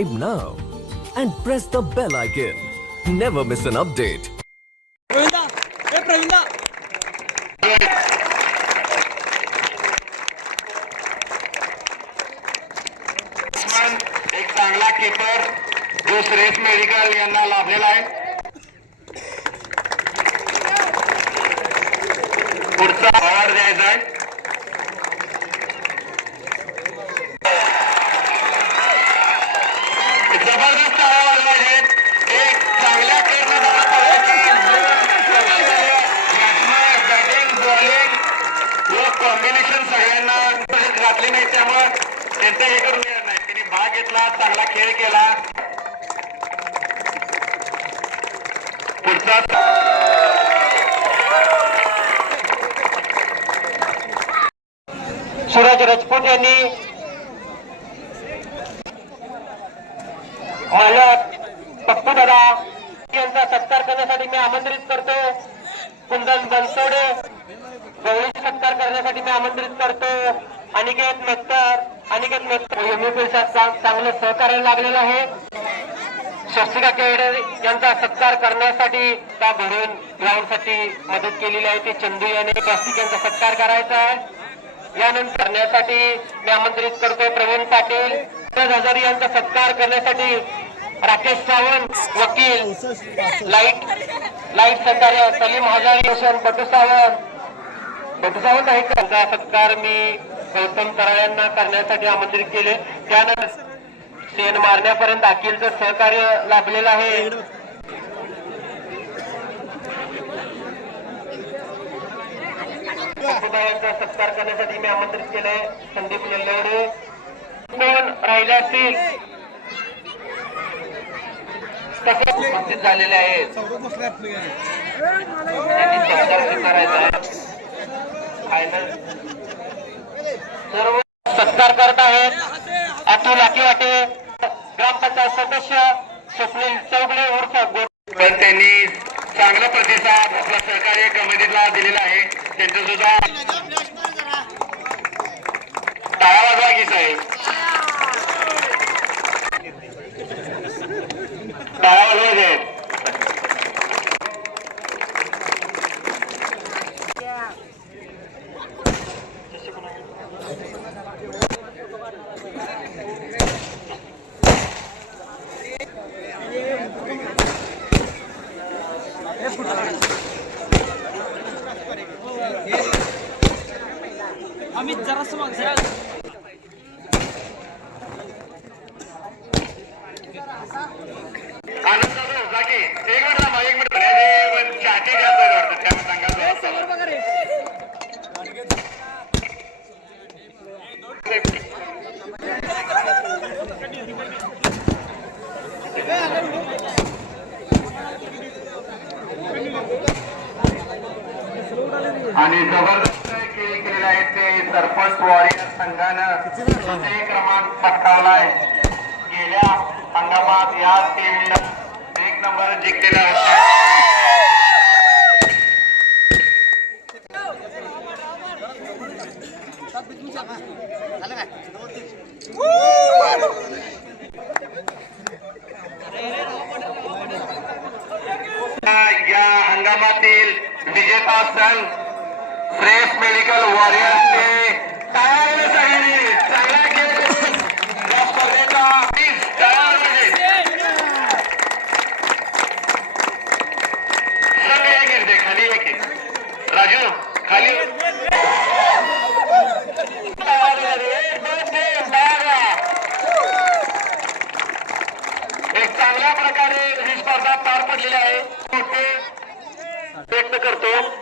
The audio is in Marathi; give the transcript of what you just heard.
subscribe now and press the bell icon. Never miss an update. ए प्रवीणदा बॅट्समन एक चांगला किपर जो श्रेयस मेडिकल यांना लाभलेला आहे पुढचा अवॉर्ड द्यायचा आहे जबरदस्त आवाज आहे एक चांगल्या बॅटिंग बॉलिंग व कॉम्बिनेशन सगळ्यांना घातले नाही त्यामुळं त्यांचं हे करून मिळत नाही. त्यांनी भाग घेतला चांगला खेळ केला. पुढचा सूरज राजपूत यांनी मालक पप्पू दादा यांचा सत्कार करण्यासाठी मी आमंत्रित करतो. कुंदन बनसोडे गवळीचा सत्कार करण्यासाठी मी आमंत्रित करतो. अनिकेत मेत्तर अनिकेत मेहतर एमयूपीचा चांगलं सहकार्य लागलेलं आहे. स्वस्तिका केडे यांचा सत्कार करण्यासाठी त्या भरून ग्राउंडसाठी मदत केलेली आहे. ती चंदू याने स्वस्तिक यांचा सत्कार करायचा आहे. यानंतर करण्यासाठी मी आमंत्रित करतो प्रवीण पाटील. हजारी यांचा सत्कार करण्यासाठी राकेश सावंत वकील लाइट लाइट सहकार्य सलीम हजारी यशवंत बटू सावंत सावंत आहे का? त्यांचा सत्कार मी गौतम कराळ यांना करण्यासाठी आमंत्रित केले. त्यानंतर सेन मारण्यापर्यंत अखिलचं सहकार्य लाभलेलं आहे. यांचा सत्कार करण्यासाठी मी आमंत्रित केलंय. संदीप नेल्लेवडे कोण राहिले असतील? उपस्थित झालेले आहेत. त्यांनी सत्कार स्वीकारायचा आहे. सर्व सत्कार करत आहेत. अतुल अकिवाटे ग्रामपंचायत सदस्य स्वप्नील चौगले उर्फ गो- त्यांनी चांगला प्रतिसाद आपला सहकार्य कमिटीला दिलेला आहे. त्यांचं सुद्धा टाळा वाजवा की साहेब? टाळा वाजवा साहेब अमित जरा मग आनंद जागी. एक मिनिट एक मिनिट चाटी अरे, त्यामुळे सांगा. आणि जबरदस्त खेळ केलेले आहेत ते सरपंच वॉरियर संघानं. विजय क्रमांक पटकावलाय गेल्या हंगामात या टीमनं एक नंबर जिंकलेला आहे. या हंगामातील विजेता संघ फ्रेश मेडिकल वॉरियर्सचे तयार सगळ्यांनी चांगला खेळ. या स्पर्धेचा म्हणजे खाली एक राजू खाली. एक, चांगल्या प्रकारे ही स्पर्धा पार पडलेली आहे. व्यक्त करतो.